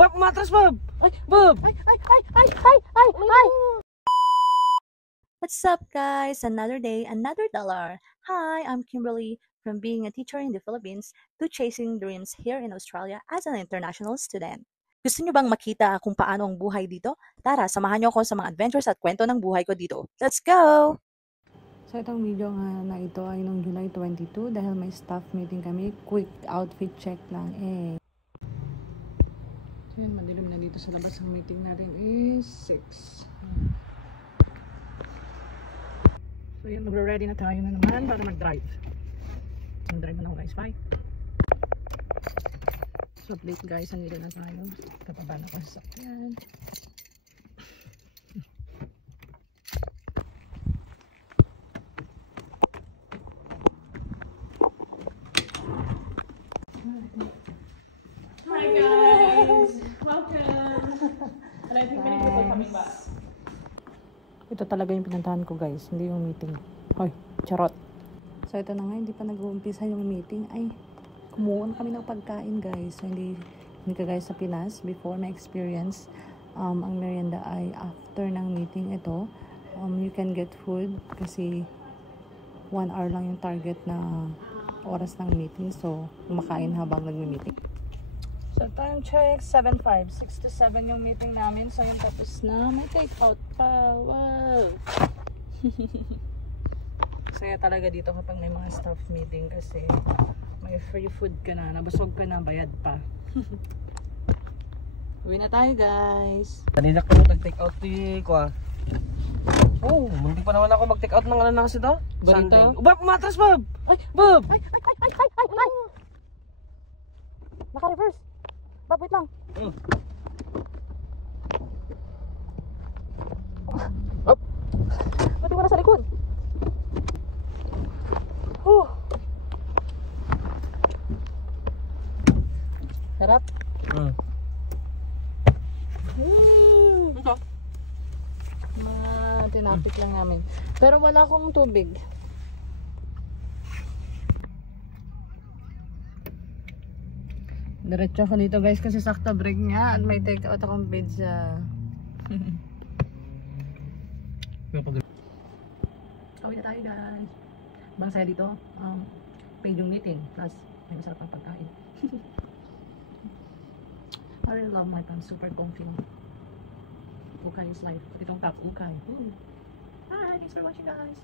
Bob, umatras, Bob! Ay, Bob! Ay! What's up, guys? Another day, another dollar. Hi, I'm Kimberly from being a teacher in the Philippines to chasing dreams here in Australia as an international student. Gusto nyo bang makita kung paano ang buhay dito? Tara, samahan nyo ako sa mga adventures at kwento ng buhay ko dito. Let's go! So, itong video nga na ito ay noong July 22 dahil may staff meeting kami. Quick outfit check lang eh. So, yun, madilim na dito sa labas. Ang meeting natin is 6. So yun, magre-ready na tayo na naman para mag-drive. Mag-drive na ako guys, bye! So update guys, andito na tayo. Kapaba na ako sa sakyan. Hi guys! Welcome! And I think many people coming back. Ito talaga yung pinuntahan ko guys, hindi yung meeting. Hoy, charot. So ito na nga, hindi pa nag-uumpisa yung meeting. Ay, kumuha na kami ng pagkain guys. So hindi ka guys sa Pinas, before my experience, ang merienda ay after ng meeting ito. You can get food kasi 1 hour lang yung target na oras ng meeting. So, kumakain habang nagmi-meeting. So, time check, 7:05. 6 to 7 yung meeting namin. So, yung tapos na. May take-out pa. Wow! Saya talaga dito kapag may mga staff meeting kasi may free food ka na. Nabusog ka na, bayad pa. Uwi na tayo, guys. Kanina ko nag-take out ko ah. Oh, hindi pa naman ako mag-take out ng ano na kasi daw. Burrito? Bob, umatras, Bob! Ay, Bob! Ay! Naka-reverse. Bob, wait lang. Up! Pati mo na sa likod. Sarap. Ito. Tinapik lang namin. Pero wala akong tubig. Diretso ako dito guys kasi sakto break nga at may take out akong pizza. Kawin na tayo guys. Bang saya dito, paid yung meeting plus may masarap ang pagkain. I really love my pants, super comfy. Ukay is life. Itong top, ukay. Hi, thanks for watching guys.